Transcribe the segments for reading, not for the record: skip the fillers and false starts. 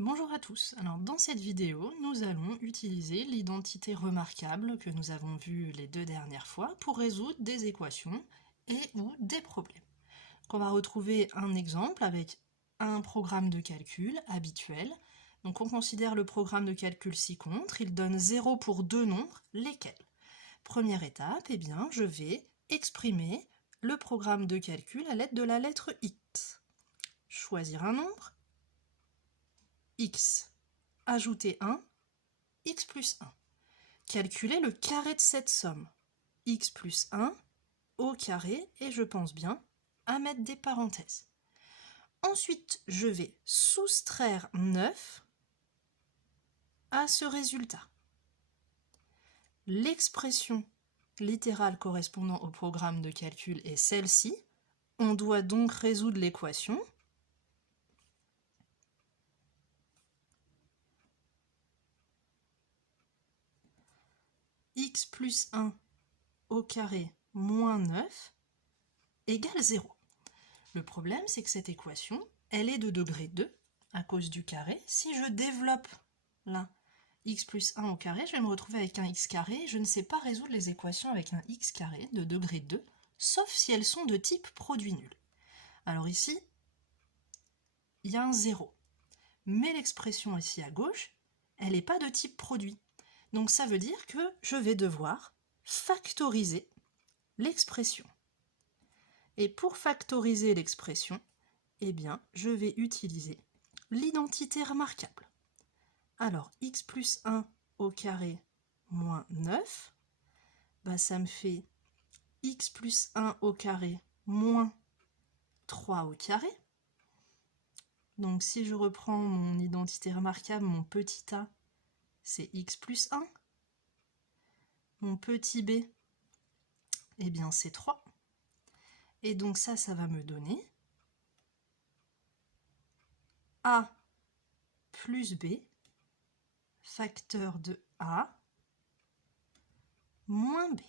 Bonjour à tous, alors dans cette vidéo, nous allons utiliser l'identité remarquable que nous avons vue les deux dernières fois pour résoudre des équations et ou des problèmes. Donc on va retrouver un exemple avec un programme de calcul habituel. Donc on considère le programme de calcul ci-contre, il donne 0 pour deux nombres, lesquels? Première étape, eh bien, je vais exprimer le programme de calcul à l'aide de la lettre X. Choisir un nombre, X. Ajouter 1, x plus 1. Calculer le carré de cette somme, x plus 1 au carré, et je pense bien à mettre des parenthèses. Ensuite, je vais soustraire 9 à ce résultat. L'expression littérale correspondant au programme de calcul est celle-ci. On doit donc résoudre l'équation. X plus 1 au carré moins 9 égale 0. Le problème, c'est que cette équation, elle est de degré 2 à cause du carré. Si je développe là x plus 1 au carré, je vais me retrouver avec un x carré. Je ne sais pas résoudre les équations avec un x carré de degré 2, sauf si elles sont de type produit nul. Alors ici, il y a un 0. Mais l'expression ici à gauche, elle n'est pas de type produit. Donc ça veut dire que je vais devoir factoriser l'expression. Et pour factoriser l'expression, eh bien, je vais utiliser l'identité remarquable. Alors, x plus 1 au carré moins 9, bah, ça me fait x plus 1 au carré moins 3 au carré. Donc, si je reprends mon identité remarquable, mon petit a, c'est x plus 1. Mon petit b, eh bien, c'est 3. Et donc ça va me donner a plus b, facteur de a, moins b.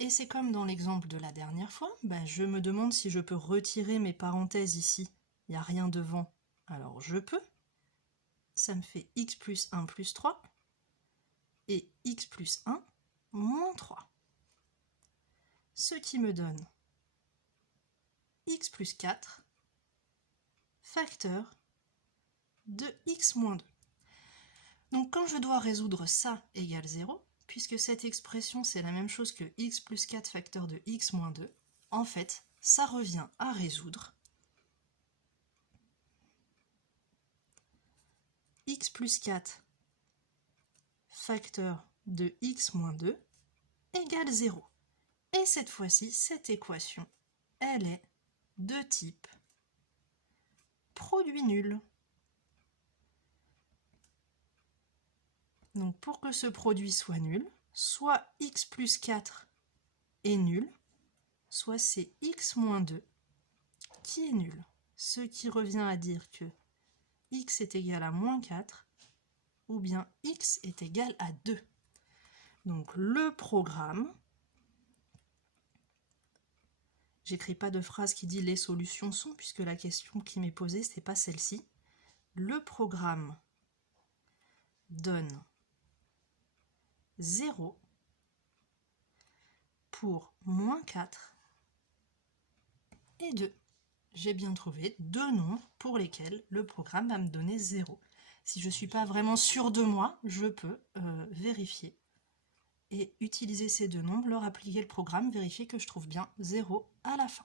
Et c'est comme dans l'exemple de la dernière fois, je me demande si je peux retirer mes parenthèses ici. Il n'y a rien devant, alors je peux. Ça me fait x plus 1 plus 3 et x plus 1 moins 3. Ce qui me donne x plus 4 facteur de x moins 2. Donc quand je dois résoudre ça égale 0, puisque cette expression c'est la même chose que x plus 4 facteur de x moins 2, en fait, ça revient à résoudre x plus 4 facteur de x moins 2 égale 0. Et cette fois-ci, cette équation, elle est de type produit nul. Donc pour que ce produit soit nul, soit x plus 4 est nul, soit c'est x moins 2 qui est nul. Ce qui revient à dire que x est égal à moins 4, ou bien x est égal à 2. Donc le programme, j'écris pas de phrase qui dit les solutions sont, puisque la question qui m'est posée, c'est pas celle-ci. Le programme donne 0 pour moins 4 et 2. J'ai bien trouvé deux nombres pour lesquels le programme va me donner 0. Si je ne suis pas vraiment sûre de moi, je peux vérifier et utiliser ces deux nombres, leur appliquer le programme, vérifier que je trouve bien 0 à la fin.